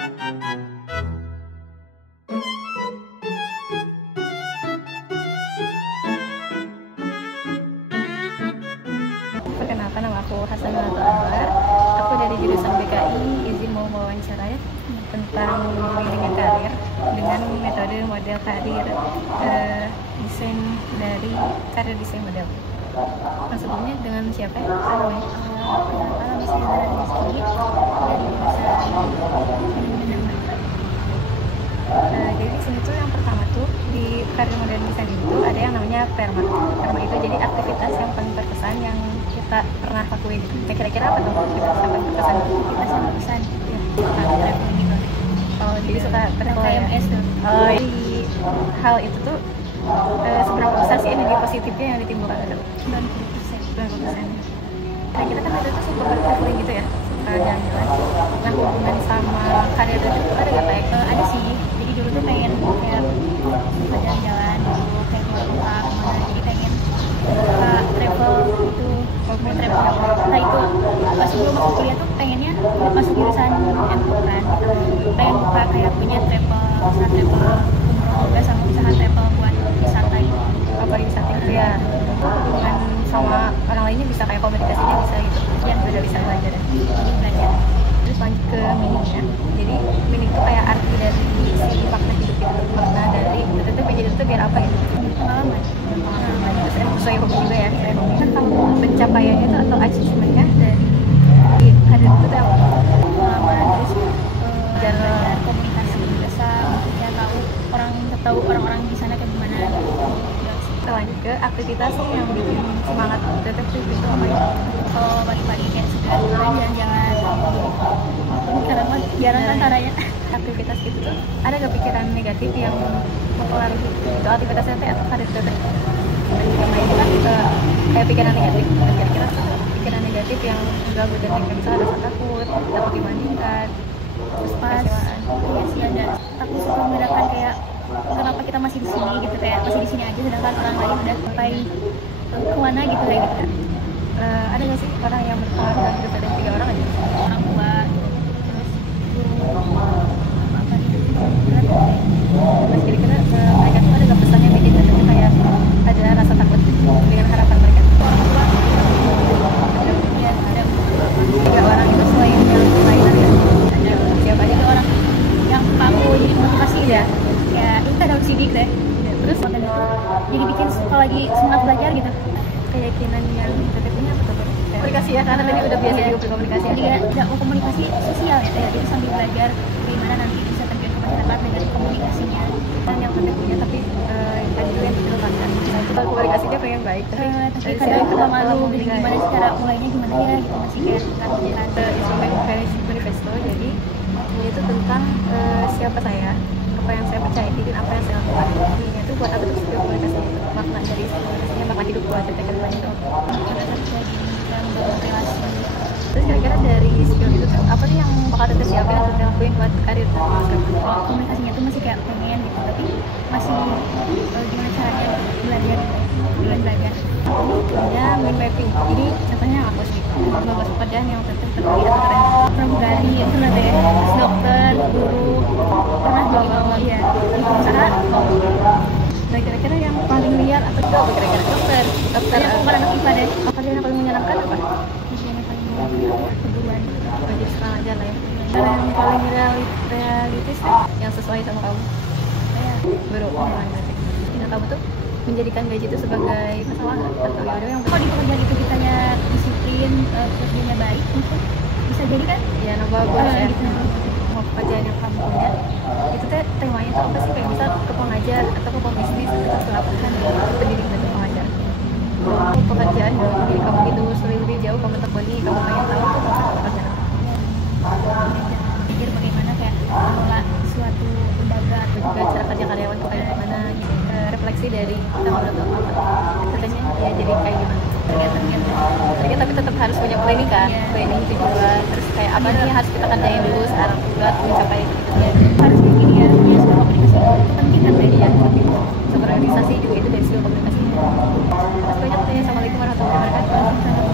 Perkenalkan, nama aku Hasanul Anwar. Aku dari jurusan BKI, izin mau wawancara ya tentang bimbingan karir dengan metode model karir desain dari karir desain model. Sebelumnya dengan siapa ya? Namanya? Nama saya Rizky dari Jadi di sini tuh yang pertama tuh di karir modern desain itu ada yang namanya PERMA. PERMA itu jadi aktivitas yang paling berkesan yang kita pernah lakuin. Kira-kira apa tuh aktivitas yang paling berkesan? Aktivitas yang berkesan ya, suka traveling gitu. Oh, jadi suka travel ya? KMS tuh. Oh, di hal itu tuh seberapa besar sih energi positifnya yang ditimbulkan itu? 90%. Kira-kira kan itu tuh suka traveling gitu ya? Suka jalan-jalan. Nah, hubungan sama karir itu ada nggak kayak? Ada sih. Jadi dulu tuh pengen kayak suka jalan-jalan dulu, kayak keluar kota kemana. Jadi pengen suka travel gitu, mau travel. Nah itu pas sebelum masuk kuliah tuh pengennya masuk jurusan MU kan. Pengen buka kayak punya travel, usaha travel umroh juga sama usaha travel buat wisata gitu. Apa wisata gitu ya? Hubungan sama orang lainnya bisa kayak komunikasinya bisa gitu. Yang udah bisa belajar ya. Jadi belajar. Terus lanjut ke meaning-nya. Jadi meaning itu kayak arti dari si makna hidup itu. Makna dari itu menjadi itu biar apa ya? Pengalaman. Terus emang sesuai hobi juga ya. Kan kalau pencapaiannya itu atau achievementnya dari karir itu tuh apa? Pengalaman terus Dan belajar komunikasi bisa maksudnya tahu orang-orang di sana kayak gimana. kita lanjut ke aktivitas yang bikin semangat detektif itu apa ya? Kalau pagi-pagi kayak sudah jalan-jalan karena mah jarang kan caranya. Aktivitas gitu tuh ada gak pikiran negatif yang mempengaruhi itu aktivitasnya teh atau karir teh? Karena ini kan kayak pikiran negatif. Kira-kira pikiran negatif yang mengganggu dan misalnya rasa takut dibandingkan, terus Pas iya sih ada. Aku suka membedakan kayak kenapa kita masih di sini gitu, kayak masih di sini aja sedangkan orang lain udah sampai kemana gitu kayak gitu. Ada nggak sih orang yang berpengaruh dalam hidup ada 3 orang aja? Orang tua terus guru apa gitu. Terus kira-kira mereka tuh ada nggak pesan yang bikin mereka tuh kayak ada rasa takut dengan harapan mereka? Ya ada 3 orang itu selain yang lain ada siapa aja? 3 orang yang aku jadi motivasi Ya. ya itu ada OCD deh. Terus makanya jadi bikin kalau lagi semangat belajar gitu. Keyakinan yang kita punya apa tuh? Komunikasi ya, karena tadi udah biasa juga berkomunikasi ya. Jadi tidak mau komunikasi sosial ya, jadi sambil belajar bagaimana nanti bisa terjun ke masyarakat dengan komunikasinya. Dan yang penting punya tapi yang tadi juga yang dilupakan. Kalau komunikasi dia pengen baik Tapi dari kadang segi suka malu kenapa gitu, gimana sih cara mulainya gimana ya gitu, masih kayak kan instrumen manifesto. Jadi ini itu tentang siapa saya, apa yang saya percaya dan apa yang saya lakukan. Ini itu buat apa tuh skill komunikasi itu? Makna dari komunikasinya, makna hidup buat detekan banyak. relasi. Terus kira-kira dari skill itu tuh apa sih yang bakal Teteh siapin atau Teteh lakuin buat karir? Kalau komunikasinya tuh masih kayak pengen gitu, tapi masih gimana caranya belajar belajar. Punya mind mapping. Jadi contohnya yang aku sih beberapa pekerjaan yang Teteh terpilih atau keren. Pramugari pernah deh, dokter, guru, pernah juga ya di pengusaha. Nah kira-kira yang paling liar atau juga apa kira-kira dokter? Yang bukan anak IPA deh. Pekerjaan yang paling menyenangkan apa? Yang paling menyenangkan perguruan. Jadi setengah aja lah ya. Cara yang paling realistis yang sesuai sama kamu. Guru online berarti. Nah kamu tuh menjadikan gaji itu sebagai masalah atau ya udah yang Kalau di pekerjaan itu kitanya disiplin, kerjanya baik, mungkin bisa jadi kan? ya nambah bonus ya. Gitu. Mau pekerjaan yang kamu punya itu teh temanya tuh apa sih, kayak misal ke pengajar atau ke pebisnis atau ke apa kan pendidik dan pengajar. Kalau pekerjaan dalam diri kamu gitu lebih jauh kamu tekuni, kamu pengen tahu tuh kamu pekerjaan apa? Pikir bagaimana kayak mengelola suatu lembaga Atau juga cara kerja karyawan tuh kayak gimana gitu. Refleksi dari kita ngobrol tuh apa katanya ya jadi kayak gimana ternyata tapi tetap harus punya planning kan. Planning tujuan terus kayak apa nih yang harus kita kerjain dulu sekarang buat mencapai itu ya. harus bikin ya punya skill komunikasi itu penting kan Iya, tapi superorganisasi juga itu dari skill komunikasi. Terus banyak tanya. Assalamualaikum warahmatullahi wabarakatuh.